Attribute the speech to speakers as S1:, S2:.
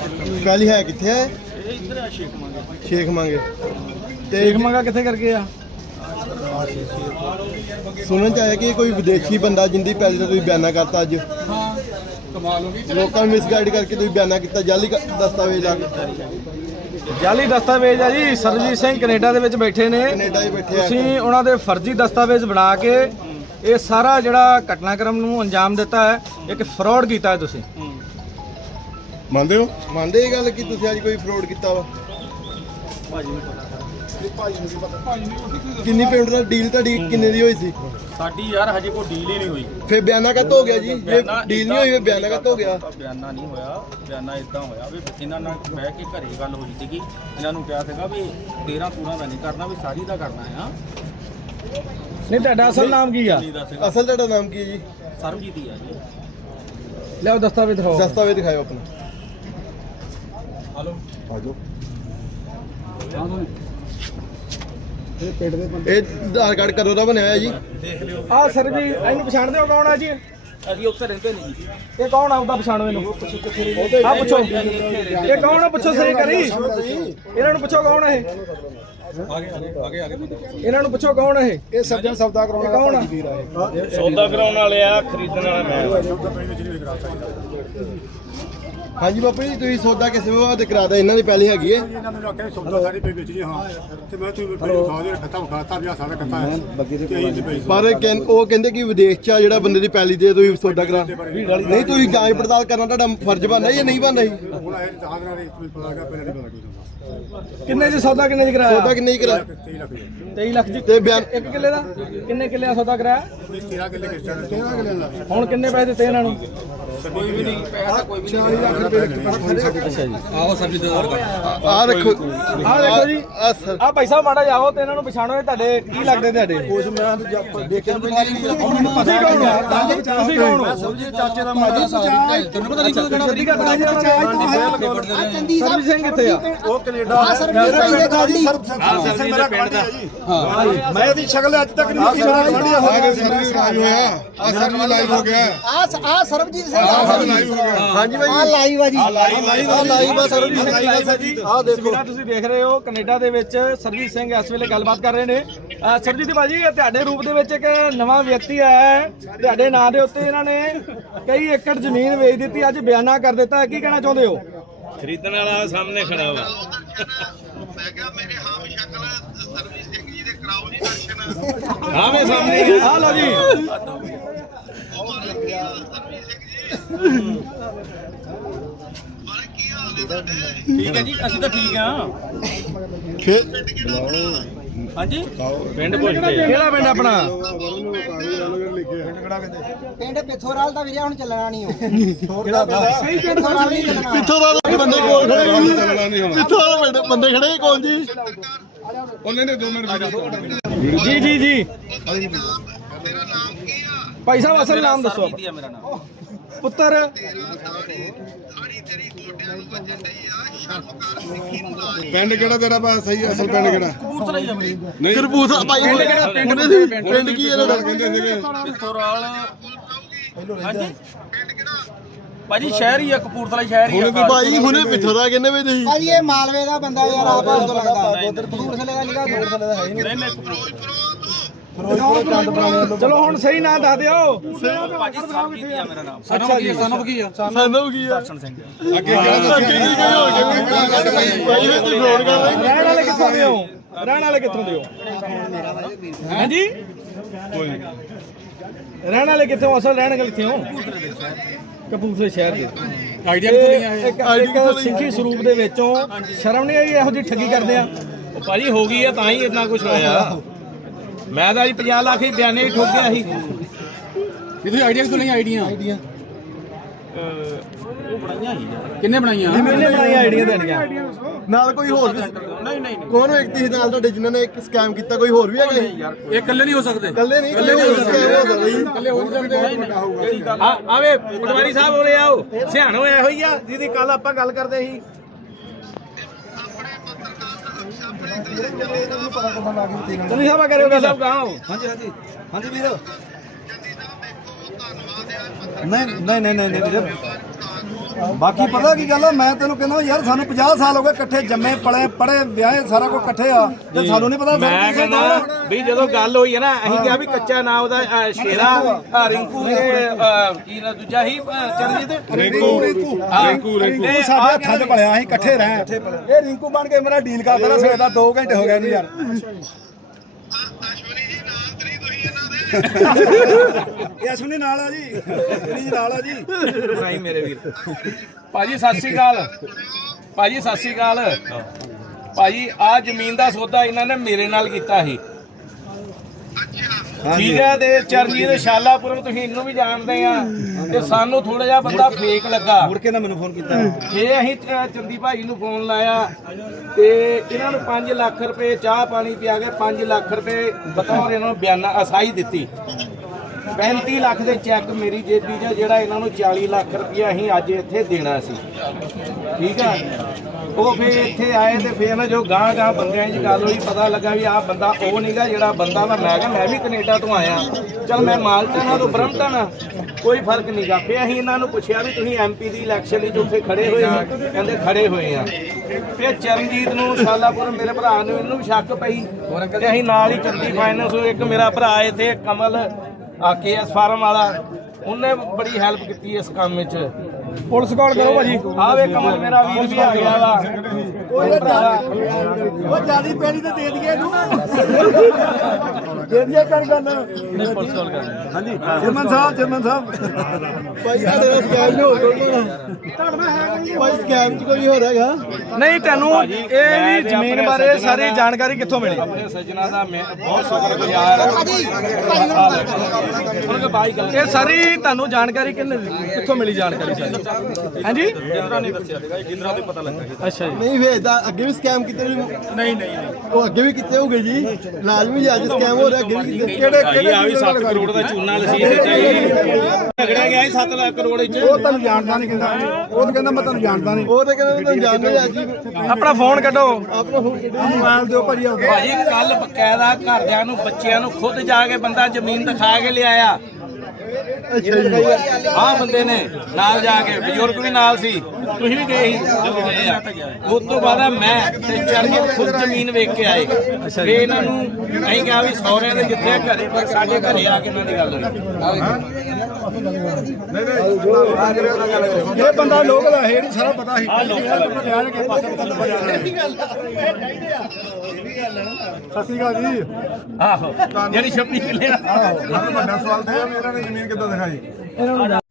S1: ਪਹਿਲੀ ਹੈ ਕਿੱਥੇ ਹੈ?
S2: ਇੱਧਰ ਆ
S1: ਸ਼ੇਖ ਮੰਗੇ ਤੇ
S2: ਸ਼ੇਖ ਮੰਗਾ ਕਿੱਥੇ ਕਰਕੇ ਆ?
S1: ਸੁਣਨ ਚ ਆਇਆ ਕਿ ਕੋਈ ਵਿਦੇਸ਼ੀ ਬੰਦਾ ਜਿੰਦੀ ਪਹਿਲੇ ਤਾਂ ਤੁਸੀਂ ਬਿਆਨਾ ਕਰਤਾ ਅੱਜ।
S2: ਹਾਂ ਕਮਾਲ ਹੋ ਗਈ।
S1: ਲੋਕਾਂ ਨੂੰ ਮਿਸਗਾਈਡ ਕਰਕੇ ਤੁਸੀਂ ਬਿਆਨਾ ਕੀਤਾ ਜਾਲੀ ਦਸਤਾਵੇਜ਼ ਲਾ ਕੇ।
S2: ਜਾਲੀ ਦਸਤਾਵੇਜ਼ ਆ ਜੀ। ਸਰਬਜੀਤ ਸਿੰਘ ਕੈਨੇਡਾ ਦੇ ਵਿੱਚ ਬੈਠੇ ਨੇ।
S1: ਕੈਨੇਡਾ 'ਚ ਬੈਠੇ ਆ।
S2: ਤੁਸੀਂ ਉਹਨਾਂ ਦੇ ਫਰਜ਼ੀ ਦਸਤਾਵੇਜ਼ ਬਣਾ ਕੇ ਇਹ ਸਾਰਾ ਜਿਹੜਾ ਘਟਨਾਕ੍ਰਮ ਨੂੰ ਅੰਜਾਮ ਦਿੱਤਾ ਹੈ, ਇੱਕ ਫਰਾਡ ਕੀਤਾ ਹੈ ਤੁਸੀਂ।
S1: ਮੰਨਦੇ ਹੋ? ਮੰਨਦੇ ਇਹ ਗੱਲ ਕਿ ਤੁਸੀਂ ਅੱਜ ਕੋਈ ਫਰਾਡ ਕੀਤਾ ਵਾ? ਕਿੰਨੀ ਪੇਮੈਂਟ ਦਾ ਡੀਲ ਤੁਹਾਡੀ ਕਿੰਨੇ ਦੀ ਹੋਈ ਸੀ?
S3: ਸਾਡੀ ਯਾਰ ਹਜੇ ਕੋਈ ਡੀਲ ਹੀ ਨਹੀਂ ਹੋਈ।
S1: ਫਿਰ ਬਿਆਨਾ ਕਦ ਹੋ ਗਿਆ ਜੀ? ਜੇ ਡੀਲ ਨਹੀਂ ਹੋਈ ਫਿਰ ਬਿਆਨਾ ਕਦ ਹੋ ਗਿਆ?
S3: ਬਿਆਨਾ ਨਹੀਂ ਹੋਇਆ। ਬਿਆਨਾ ਇਦਾਂ ਹੋਇਆ ਵੀ ਇਹਨਾਂ ਨਾਲ ਬਹਿ ਕੇ ਘਰੇ ਗੱਲ ਹੋਈ ਸੀਗੀ। ਇਹਨਾਂ ਨੂੰ ਕਿਹਾ ਸੀਗਾ ਵੀ 13 ਪੂਰਾ ਦਾ ਨਹੀਂ ਕਰਨਾ, ਵੀ ਸਾਰੀ ਦਾ ਕਰਨਾ ਆ।
S2: ਨਹੀਂ ਤੁਹਾਡਾ ਅਸਲ ਨਾਮ ਕੀ ਆ?
S1: ਅਸਲ ਤੁਹਾਡਾ ਨਾਮ ਕੀ ਹੈ ਜੀ?
S3: ਸਰਬਜੀਤ ਹੀ ਆ ਜੀ।
S2: ਲਿਆਓ ਦਸਤਾਵੇਜ਼ ਦਿਖਾਓ।
S1: ਦਸਤਾਵੇਜ਼ ਦਿਖਾਓ ਆਪਣਾ।
S3: ਹਲੋ
S1: ਆਜੋ। ਇਹ ਆਧਾਰ ਕਾਰਡ ਕਦੋਂ ਦਾ ਬਣਿਆ ਹੋਇਆ ਜੀ?
S3: ਦੇਖ ਲਿਓ।
S2: ਆ ਸਰ ਜੀ, ਇਹਨੂੰ ਪਛਾਣਦੇ ਹੋ ਕੌਣ ਆ ਜੀ?
S3: ਅਸੀਂ ਉੱਥੇ ਰਹਿੰਦੇ ਨਹੀਂ ਜੀ।
S2: ਇਹ ਕੌਣ ਆ? ਉਹਦਾ ਪਛਾਣੋ ਇਹਨੂੰ। ਆ ਪੁੱਛੋ ਇਹ ਕੌਣ ਆ? ਪੁੱਛੋ ਸਹੀ ਕਰੀ। ਇਹਨਾਂ ਨੂੰ ਪੁੱਛੋ ਕੌਣ ਆ ਇਹ? ਇਹਨਾਂ ਨੂੰ ਪੁੱਛੋ ਕੌਣ ਆ ਇਹ?
S1: ਇਹ ਸੱਜਣ ਸੌਦਾ ਕਰਾਉਣ
S2: ਕੌਣ ਆ?
S3: ਸੌਦਾ ਕਰਾਉਣ ਵਾਲੇ ਆ, ਖਰੀਦਣ ਵਾਲਾ ਮੈਂ।
S1: ਹਾਂਜੀ ਬਾਪੂ ਜੀ, ਤੁਸੀਂ ਸੌਦਾ ਕਿਸੇ ਵਿਭਾਗ ਤੇ ਕਰਾਦਾ? ਇਹਨਾਂ ਦੀ ਪਹਿਲੀ ਹੈਗੀ ਹੈ।
S4: ਇਹਨਾਂ ਨੂੰ ਆਖਿਆ ਸੌਦਾ ਸਾਰੀ ਪਈ ਵੇਚਣੀ। ਹਾਂ ਤੇ ਮੈਂ ਤੁਹਾਨੂੰ ਪਹਿਲੇ ਖਾ ਦੇ ਖੱਤਾ ਵਿਖਾਤਾ ਵੀ ਆ ਸਾਰਾ ਖੱਤਾ ਹੈ।
S1: ਪਰ ਉਹ ਕਹਿੰਦੇ ਕਿ ਵਿਦੇਸ਼ 'ਚ ਆ ਜਿਹੜਾ ਬੰਦੇ ਦੀ ਪਹਿਲੀ ਦੇ ਤੁਸੀਂ ਸੌਦਾ ਕਰਾ ਨਹੀਂ। ਤੁਸੀਂ ਜਾਂਚ ਪੜਤਾਲ ਕਰਨਾ ਤੁਹਾਡਾ ਫਰਜ਼ ਬਣਦਾ ਜਾਂ ਨਹੀਂ ਬਣਦਾ ਜੀ?
S4: ਹੁਣ ਆਏ ਤਾਂ ਨਾਲ ਇਹ ਪਤਾ ਲੱਗਾ, ਪਹਿਲਾਂ ਨਹੀਂ ਪਤਾ ਕੋਈ
S2: ਕਿੰਨੇ ਜੀ ਸੌਦਾ ਕਿੰਨੇ ਜੀ ਕਰਾਇਆ?
S1: ਸੌਦਾ ਕਿੰਨੇ ਹੀ ਕਰਾ?
S4: 23 ਲੱਖ
S2: 23 ਲੱਖ ਜੀ।
S1: ਤੇ ਬਿਆਨ
S2: ਇੱਕ ਕਿੱਲੇ ਦਾ ਕਿੰਨੇ ਕਿੱਲੇ ਦਾ ਸੌਦਾ ਕਰਾਇਆ?
S4: 13 ਕਿੱਲੇ ਕਿਸ਼ਤਾਂ 13 ਕਿੱਲੇ ਦਾ
S2: ਹੁਣ ਕਿੰਨੇ ਪੈਸੇ ਦਿੱਤੇ ਇਹਨਾਂ ਨੂੰ?
S3: ਕੋਈ ਵੀ ਨਹੀਂ ਪੈਸਾ, ਕੋਈ ਵੀ
S4: 40 ਲੱਖ ਰੁਪਏ
S3: ਆਹੋ ਸਬਜ਼ੀ ਦਾ ਆਧਾਰ ਕਾਰਡ।
S1: ਆਹ ਦੇਖੋ
S2: ਆਹ ਦੇਖੋ ਜੀ,
S1: ਆਹ ਸਰ
S2: ਆ ਪੈਸਾ ਮਾੜਾ ਜਾਓ ਤੇ ਇਹਨਾਂ ਨੂੰ ਪਛਾਣੋ। ਇਹ ਤੁਹਾਡੇ ਕੀ ਲੱਗਦੇ ਤੁਹਾਡੇ?
S1: ਕੁਝ ਮੈਂ ਦੇਖਿਆ
S2: ਤੁਸੀਂ ਕੌਣ ਹੋ? ਤੁਸੀਂ ਕੌਣ ਹੋ?
S1: ਚਾਚੇ ਦਾ ਮਾੜਾ
S3: ਤੈਨੂੰ ਪਤਾ ਨਹੀਂ ਕਦੋਂ ਕਿਹੜਾ
S2: ਸਰਬਜੀਤ ਸਿੰਘ ਕਿੱਥੇ ਆ?
S1: ਉਹ ਕੈਨੇਡਾ
S4: ਮੈਂ ਇਹਦੀ ਸ਼ਕਲ ਅੱਜ ਤੱਕ ਨਹੀਂ ਦੇਖੀ।
S1: ਲਾਈਵ ਹੋ ਗਿਆ।
S5: ਆ ਸਰਬਜੀਤ ਸਿੰਘ
S1: ਹਾਂਜੀ ਭਾਈ
S5: ਆ ਲਾਈਵ ਆ ਜੀ।
S1: ਲਾਈਵ ਆ ਸਰਬਜੀਤ ਆਹ ਦੇਖੋ।
S2: ਤੁਸੀਂ ਦੇਖ ਰਹੇ ਹੋ ਕੈਨੇਡਾ ਦੇ ਵਿੱਚ ਸਰਬਜੀਤ ਸਿੰਘ ਇਸ ਵੇਲੇ ਗੱਲਬਾਤ ਕਰ ਰਹੇ ਨੇ। ਸਰਬਜੀਤ ਭਾਜੀ, ਇਹ ਤੁਹਾਡੇ ਰੂਪ ਦੇ ਵਿੱਚ ਇੱਕ ਨਵਾਂ ਵਿਅਕਤੀ ਆਇਆ ਹੈ। ਤੁਹਾਡੇ ਨਾਂ ਦੇ ਉੱਤੇ ਇਹਨਾਂ ਨੇ ਕਈ ਏਕੜ ਜ਼ਮੀਨ ਵੇਚ ਦਿੱਤੀ, ਅੱਜ ਬਿਆਨਾ ਕਰ ਦਿੱਤਾ ਹੈ। ਕੀ ਕਹਿਣਾ ਚਾਹੁੰਦੇ ਹੋ?
S3: ਖਰੀਦਣ ਵਾਲਾ ਸਾਹਮਣੇ ਖੜਾ ਵਾ।
S6: ਮੈਂ ਕਿਹਾ ਮੇਰੇ ਹਾਮ ਸ਼ਕਲ ਸਰਬਜੀਤ ਸਿੰਘ ਜੀ ਦੇ ਕਰਾਓ ਜੀ ਦਰਸ਼ਨ।
S3: ਹਾਂ ਮੈਂ ਸਾਹਮਣੇ
S2: ਆ ਲਓ ਜੀ।
S6: ਮਾਰੇ ਕੀ ਹਾਲ ਨੇ ਤੁਹਾਡੇ?
S3: ਠੀਕ ਹੈ ਜੀ, ਅਸੀਂ ਤਾਂ ਠੀਕ ਆ। ਹਾਂਜੀ ਪਿੰਡ ਪੁੱਛ ਕੇ
S2: ਕਿਹੜਾ ਪਿੰਡ ਆਪਣਾ?
S5: ਪਿੰਡ ਪਿੱਥੋਰਾਲ ਦਾ ਵੀਰੇ ਹੁਣ ਚੱਲਣਾ ਨਹੀਂ ਉਹ।
S1: ਸਹੀ
S5: ਪਿੱਥੋਰਾਲ ਨਹੀਂ ਚੱਲਣਾ।
S1: ਪਿੱਥੋਂ ਦਾ ਬੰਦੇ ਕੋਲ ਖੜੇ ਪਿੱਥੋਂ ਦਾ ਬੰਦੇ ਖੜੇ ਕੋਲ ਜੀ। ਉਹਨੇ ਨੇ 2 ਮਿੰਟ
S2: ਜੀ ਜੀ ਜੀ
S6: ਤੇਰਾ ਨਾਮ ਕੀ ਆ?
S2: ਭਾਈ ਸਾਹਿਬ ਅਸਲ ਨਾਮ ਦੱਸੋ ਆਪਣਾ।
S3: ਸਰਬਜੀਤ ਆ ਮੇਰਾ ਨਾਮ।
S2: ਪੁੱਤਰ
S6: ਸਾਰੀ ਤੇਰੀ ਗੋਡਿਆਂ ਨੂੰ ਵੱਜਣ ਡਈ ਆ। ਸ਼ਰਮ ਕਰ ਸਿੱਖੀ ਨੂੰ ਲਾ ਲਈ।
S1: ਪਿੰਡ ਕਿਹੜਾ ਤੇਰਾ ਬਾ ਸਹੀ ਅਸਲ ਪਿੰਡ ਕਿਹੜਾ?
S3: ਕਪੂਰਥਲਾ ਹੀ ਆ ਬਈ।
S1: ਨਹੀਂ ਕਰਪੂਥਲਾ ਭਾਈ ਪਿੰਡ ਕਿਹੜਾ? ਪਿੰਡ ਕੀ ਇਹਦਾ ਕਹਿੰਦੇ ਸੀਗੇ?
S3: ਪਿੱਥੋਰਾਲ। ਹਾਂਜੀ ਭਾਜੀ ਸ਼ਹਿਰ ਹੀ ਆ, ਕਪੂਰਥਲਾ ਸ਼ਹਿਰ ਹੀ ਆ।
S1: ਹੁਣ ਵੀ ਭਾਈ ਹੁਣੇ ਪਿੱਥੋਂ ਦਾ ਕਹਿੰਦੇ ਵੀ ਤੁਸੀਂ
S5: ਭਾਜੀ ਇਹ ਮਾਲਵੇ ਦਾ ਬੰਦਾ ਯਾਰ ਆਪ ਤੋਂ ਲੱਗਦਾ। ਕਪੂਰਥਲੇ ਦਾ ਨਿਕਾ ਕਪੂਰਥਲੇ ਦਾ ਹੈ ਹੀ ਨਹੀਂ।
S2: ਚਲੋ ਹੁਣ ਸਹੀ ਨਾਂ ਦੱਸ ਦਿਓ।
S3: ਭਾਜੀ ਸਰਬਜੀਤ ਆ ਮੇਰਾ ਨਾਮ।
S2: ਅੱਛਾ ਜੀ।
S1: ਸਾਨੂੰ ਕੀ ਆ?
S3: ਦਰਸ਼ਨ ਸਿੰਘ।
S1: ਅੱਗੇ ਕਿਹੜਾ ਹੋ ਗਿਆ ਭਾਈ ਵੀ ਤੁਸੀਂ ਫੋਨ ਕਰ ਰਹੇ।
S2: ਰਹਿਣ ਵਾਲੇ ਕਿੱਥੋਂ ਦੇ ਹੋ? ਰਹਿਣ ਵਾਲੇ ਕਿੱਥੋਂ ਦੇ ਹੋ? ਹਾਂਜੀ ਰਹਿਣ ਵਾਲੇ ਕਿੱਥੋਂ? ਅਸਲ ਰਹਿਣ ਵਾਲੇ ਕਿੱਥੇ ਹੋ? ਕਪੂਰਥਲੇ ਸ਼ਹਿਰ ਦੇ। ਆਈਡੀਆ ਇੱਕ ਸਿੱਖੀ ਸਰੂਪ ਦੇ ਵਿੱਚੋਂ ਸ਼ਰਮ ਨਹੀਂ ਆਈ ਇਹੋ ਜਿਹੀ ਠੱਗੀ ਕਰਦੇ ਆ?
S3: ਉਹ ਭਾਜੀ ਹੋ ਗਈ ਆ ਤਾਂ ਹੀ ਇੰਨਾ ਕੁਝ ਹੋਇਆ। ਮੈਂ ਤਾਂ ਜੀ 50 ਲੱਖ ਹੀ ਬਿਆਨੇ ਵੀ ਠੋਕ ਗਿਆ ਸੀ।
S4: ਇਹਦੀ ਆਈਡੀਆ ਕਿਥੋਂ ਨਹੀਂ? ਆਈਡੀਆ
S3: ਉਹ ਬਣਾਈਆਂ ਸੀ
S4: ਕਿੰਨੇ ਬਣਾਈਆਂ?
S2: ਕਿੰਨੇ ਬਣਾਈਆਂ ਆਈਡੀਆਂ ਦੇਣੀਆਂ?
S1: ਨਾਲ ਕੋਈ ਹੋਰ ਵੀ
S3: ਨਹੀਂ
S1: ਕੌਣ ਵਿਅਕਤੀ ਸੀ ਨਾਲ ਤੁਹਾਡੇ ਜਿਨ੍ਹਾਂ ਨੇ ਇੱਕ ਸਕੈਮ ਕੀਤਾ? ਕੋਈ ਹੋਰ ਵੀ ਹੈਗਾ ਜੀ?
S4: ਇਹ ਇਕੱਲੇ ਨਹੀਂ ਹੋ ਸਕਦੇ।
S1: ਇਕੱਲੇ ਨਹੀਂ ਸਕੈਮ ਹੋ ਸਕਦਾ ਜੀ।
S4: ਇਕੱਲੇ ਹੋ ਸਕਦੇ।
S3: ਆਵੇ ਪਟਵਾਰੀ ਸਾਹਿਬ ਹੋਰੇ ਆਓ। ਸਿਆਣ ਹੋਇਆ ਹੋਈ ਆ ਜਿਹਦੀ ਕੱਲ ਆਪਾਂ ਗੱਲ ਕਰਦੇ ਸੀ।
S2: ਤੁਸੀਂ ਸਾਹਿਬ ਕਰਿਓ ਗੱਲ।
S3: ਸਾਹਿਬ ਕਹਾਂ ਹੋ?
S5: ਹਾਂਜੀ ਹਾਂਜੀ ਹਾਂਜੀ ਵੀਰ। ਨਹੀਂ ਵੀਰੇ। ਬਾਕੀ ਪਤਾ ਕੀ ਗੱਲ ਆ, ਮੈਂ ਤੈਨੂੰ ਕਹਿੰਦਾ ਯਾਰ ਸਾਨੂੰ 50 ਸਾਲ ਹੋ ਗਏ ਇਕੱਠੇ ਜੰਮੇ ਪਲੇ ਪੜੇ ਵਿਆਹੇ ਸਾਰਾ ਕੁਝ ਇਕੱਠੇ ਆ ਤੇ ਸਾਨੂੰ ਨਹੀਂ ਪਤਾ
S2: ਮੈਂ ਕਹਿੰਦਾ ਵੀ ਜਦੋਂ ਗੱਲ ਹੋਈ ਹੈ ਨਾ ਅਸੀਂ ਕਿਹਾ ਵੀ ਕੱਚਾ ਨਾਂ ਉਹਦਾ ਸ਼ੇਰਾ ਰਿੰਕੂ ਕੀ ਨਾ ਦੂਜਾ ਹੀ ਚਰਨਜੀਤ ਰਿੰਕੂ
S5: ਇਹ ਸਾਡੇ ਹੱਥਾਂ 'ਚ ਪਲਿਆ ਅਸੀਂ ਇਕੱਠੇ ਰਹੇ ਇਹ ਰਿੰਕੂ ਬਣ ਕੇ ਮੇਰਾ ਡੀਲ ਕਰਦਾ ਰਿਹਾ ਸਵੇਰ ਦਾ 2 ਘੰਟੇ ਹੋ ਗਏ ਨੂੰ ਯਾਰ
S6: ਅਸ਼ਵਨੀ ਜੀ ਨਾਲ ਤਰੀ ਤੁਸੀਂ ਇਹਨਾਂ ਦੇ
S5: ਇਹ ਅਸ਼ਵਨੀ ਨਾਲ ਆ ਜੀ ਜੀ ਨਾਲ ਆ ਜੀ
S2: ਭਾਈ ਮੇਰੇ ਵੀਰ ਭਾਜੀ ਸਤਿ ਸ੍ਰੀ ਅਕਾਲ ਭਾਜੀ ਸਤਿ ਸ੍ਰੀ ਅਕਾਲ ਭਾਜੀ ਆ ਜ਼ਮੀਨ ਦਾ ਸੌਦਾ ਇਹਨਾਂ ਨੇ ਮੇਰੇ ਨਾਲ ਕੀਤਾ ਸੀ ਠੀਕ ਹੈ ਤੇ ਚਰਨਜੀਤ ਸ਼ਾਲਾਪੁਰਮ ਤੁਸੀਂ ਇਹਨੂੰ ਵੀ ਜਾਣਦੇ ਆ ਤੇ ਸਾਨੂੰ ਥੋੜਾ ਜਿਹਾ ਬੰਦਾ ਫੇਕ ਲੱਗਾ
S5: ਮੁੜ ਕੇ ਨਾ ਮੈਨੂੰ ਫੋਨ ਕੀਤਾ
S2: ਫੇ ਅਸੀਂ ਚੰਦੀ ਭਾਈ ਨੂੰ ਫੋਨ ਲਾਇਆ ਤੇ ਇਹਨਾਂ ਨੂੰ 5 ਲੱਖ ਰੁਪਏ ਚਾਹ ਪਾਣੀ ਪਿਆ ਕੇ 5 ਲੱਖ ਰੁਪਏ ਬਤੌਰ ਇਹਨਾਂ ਨੂੰ ਬਿਆਨਾ ਅਸਾਈ ਦਿੱਤੀ 35 ਲੱਖ ਦੇ ਚੈੱਕ ਮੇਰੀ ਜੇਬੀ 'ਚ ਜਿਹੜਾ ਇਹਨਾਂ ਨੂੰ 40 ਲੱਖ ਰੁਪਇਆ ਅਸੀਂ ਅੱਜ ਇੱਥੇ ਦੇਣਾ ਸੀ ਠੀਕ ਆ ਉਹ ਫੇ ਇੱਥੇ ਆਏ ਤੇ ਫੇਰ ਨਾ ਜੋ ਗਾਂ ਬੰਦਿਆਂ 'ਚ ਗੱਲ ਹੋਈ ਪਤਾ ਲੱਗਾ ਵੀ ਆਹ ਬੰਦਾ ਉਹ ਨਹੀਂਗਾ ਜਿਹੜਾ ਬੰਦਾ ਵਾ ਮੈਂ ਕਿਹਾ ਮੈਂ ਵੀ ਕੈਨੇਡਾ ਤੋਂ ਆਇਆ ਚਲ ਮੈਂ ਮਾਲਟਨ ਆ ਤੋਂ ਬਰਮਟਨ ਆ ਕੋਈ ਫਰਕ ਨਹੀਂਗਾ ਫੇ ਅਸੀਂ ਇਹਨਾਂ ਨੂੰ ਪੁੱਛਿਆ ਵੀ ਤੁਸੀਂ ਐਮਪੀ ਦੀ ਇਲੈਕਸ਼ਨ ਵਿੱਚ ਉੱਥੇ ਖੜੇ ਹੋਏ ਸੀ ਕਹਿੰਦੇ ਖੜੇ ਹੋਏ ਆ ਫੇ ਚਰਨਜੀਤ ਨੂੰ ਸ਼ਾਲਾਪੁਰ ਮੇਰੇ ਭਰਾ ਨੂੰ ਇਹਨੂੰ ਵੀ ਸ਼ੱਕ ਪਈ ਤੇ ਅਸੀਂ ਨਾਲ ਹੀ ਚੰਦੀ ਫਾਈਨੈਂਸ ਇੱਕ ਮੇਰਾ ਭਰਾ ਇੱਥੇ ਕਮਲ KS ਫਾਰਮ ਵਾਲਾ ਉਹਨੇ ਬੜੀ ਹੈਲਪ ਕੀਤੀ ਇਸ ਕੰਮ ਵਿੱਚ ਪੁਲਿਸ ਕਾਲ ਕਰੋ ਭਾਜੀ ਆਵੇ ਕਮਲ ਮੇਰਾ ਵੀਰ ਵੀ ਆ ਗਿਆ ਵਾ
S5: ਉਹ ਜਿਆਦੀ ਪੈਣੀ ਤੇ ਦੇ ਦਈਏ ਇਹਨੂੰ ਦੇ ਦਈਏ ਕਰ ਗੱਲ
S2: ਨਹੀਂ ਪੁਲਿਸ ਕਾਲ ਕਰ
S5: ਹਾਂਜੀ ਚੇਅਰਮੈਨ ਸਾਹਿਬ
S1: ਭਾਈ ਸਾਡੇ ਨਾਲ ਸਕੈਮ ਨਹੀਂ ਹੋ ਰਿਹਾ ਭਾਈ ਸਕੈਮ 'ਚ ਕੋਈ ਹੋ ਰਿਹਾਗਾ
S2: ਨਹੀਂ ਤੈਨੂੰ ਇਹ ਵੀ ਜ਼ਮੀਨ ਬਾਰੇ ਸਾਰੀ ਜਾਣਕਾਰੀ ਕਿੱਥੋਂ ਮਿਲੀ ਆਪਣੇ ਸੱਜਣਾ ਦਾ ਮੈਂ ਬਹੁਤ ਸ਼ੁਕਰਗੁਜ਼ਾਰ ਇਹ ਸਾਰੀ ਤੁਹਾਨੂੰ ਜਾਣਕਾਰੀ ਕਿੱਥੋਂ ਮਿਲੀ ਜਾਣਕਾਰੀ ਸਾਰੀ ਹਾਂਜੀ
S3: ਜਿੰਦਰਾ ਨੇ ਦੱਸਿਆ ਸੀਗਾ ਜਿੰਦਰਾ ਤੇ ਪਤਾ ਲੱਗਾ ਜੀ
S2: ਅੱਛਾ ਜੀ
S1: ਨਹੀਂ ਵੇ ਤਾਂ ਅੱਗੇ ਵੀ ਸਕੈਮ ਕੀਤੇ
S3: ਨਹੀਂ
S1: ਉਹ ਅੱਗੇ ਵੀ ਕੀਤੇ ਹੋਗੇ ਜੀ ਲਾਜ਼ਮੀ ਜੀ ਅੱਜ ਸਕੈਮ ਹੋ ਰਿਹਾ ਅੱਗੇ ਵੀ ਕੀਤੇ
S2: ਕਿਹੜੇ ਆ ਵੀ 7 ਕਰੋੜ ਦਾ ਚੂਨਾ ਲਸੀਸ ਝਗੜਿਆ ਗਿਆ 7 ਲੱਖ ਕਰੋੜ ਵਿੱਚ
S5: ਉਹ ਤੁਹਾਨੂੰ ਜਾਣਦਾ ਨਹੀਂ ਕਹਿੰਦਾ ਉਹ ਤਾਂ ਕਹਿੰਦਾ ਮੈਂ ਤੁਹਾਨੂੰ ਜਾਣਦਾ ਨਹੀਂ
S1: ਉਹ ਤਾਂ ਕਹਿੰਦੇ ਤੁਹਾਨੂੰ ਜਾਣਦੇ ਅੱਜ ਹੀ
S2: ਆਪਣਾ ਫੋਨ ਕੱਢੋ
S1: ਆਪਣਾ ਫੋਨ ਕੱਢੋ
S5: ਮੋਬਾਈਲ ਦਿਓ ਭਾਜੀ
S2: ਭਾਜੀ ਕੱਲ ਬਕਾਇਦਾ ਘਰਦਿਆਂ ਨੂੰ ਬੱਚਿਆਂ ਨੂੰ ਖੁਦ ਜਾ ਕੇ ਬੰਦਾ ਜ਼ਮੀਨ ਦਿਖਾ ਕੇ ਲਿਆਇਆ
S1: ਅੱਛਾ ਜੀ
S2: ਆਹ ਬੰਦੇ ਨੇ ਨਾਲ ਜਾ ਕੇ ਬਜ਼ੁਰਗ ਵੀ ਨਾਲ ਸੀ ਤੁਸੀਂ ਵੀ ਗਏ ਸੀ ਜਦੋਂ ਗਏ ਆ ਉਸ ਤੋਂ ਬਾਅਦ ਮੈਂ ਤੇ ਚਰਨਜੀਤ ਖੁਦ ਜ਼ਮੀਨ ਵੇਖ ਕੇ ਆਏ ਫੇ ਇਹਨਾਂ ਨੂੰ ਅਸੀਂ ਕਿਹਾ ਵੀ ਸਹੁਰਿਆਂ ਦੇ ਜਿੱਥੇ ਘਰੇ ਪਰ ਸਾਡੇ ਘਰੇ ਆ ਕੇ ਇਹਨਾਂ ਦੀ ਗੱਲ ਹੋਈ
S5: ਇਹ ਬੰਦਾ ਲੋਕਲ ਹੈ ਇਹ ਨਹੀਂ ਸਾਰਾ ਪਤਾ ਸੀ ਸਤਿ ਸ਼੍ਰੀ ਅਕਾਲ ਜੀ
S2: ਆਹੋ ਜਿਹੜੀ 26 ਕਿੱਲੇ
S5: ਵੱਡਾ ਸਵਾਲ ਤੇ ਇਹਨਾਂ ਨੇ ਜ਼ਮੀਨ ਕਿੱਦਾਂ ਦਿਖਾਈ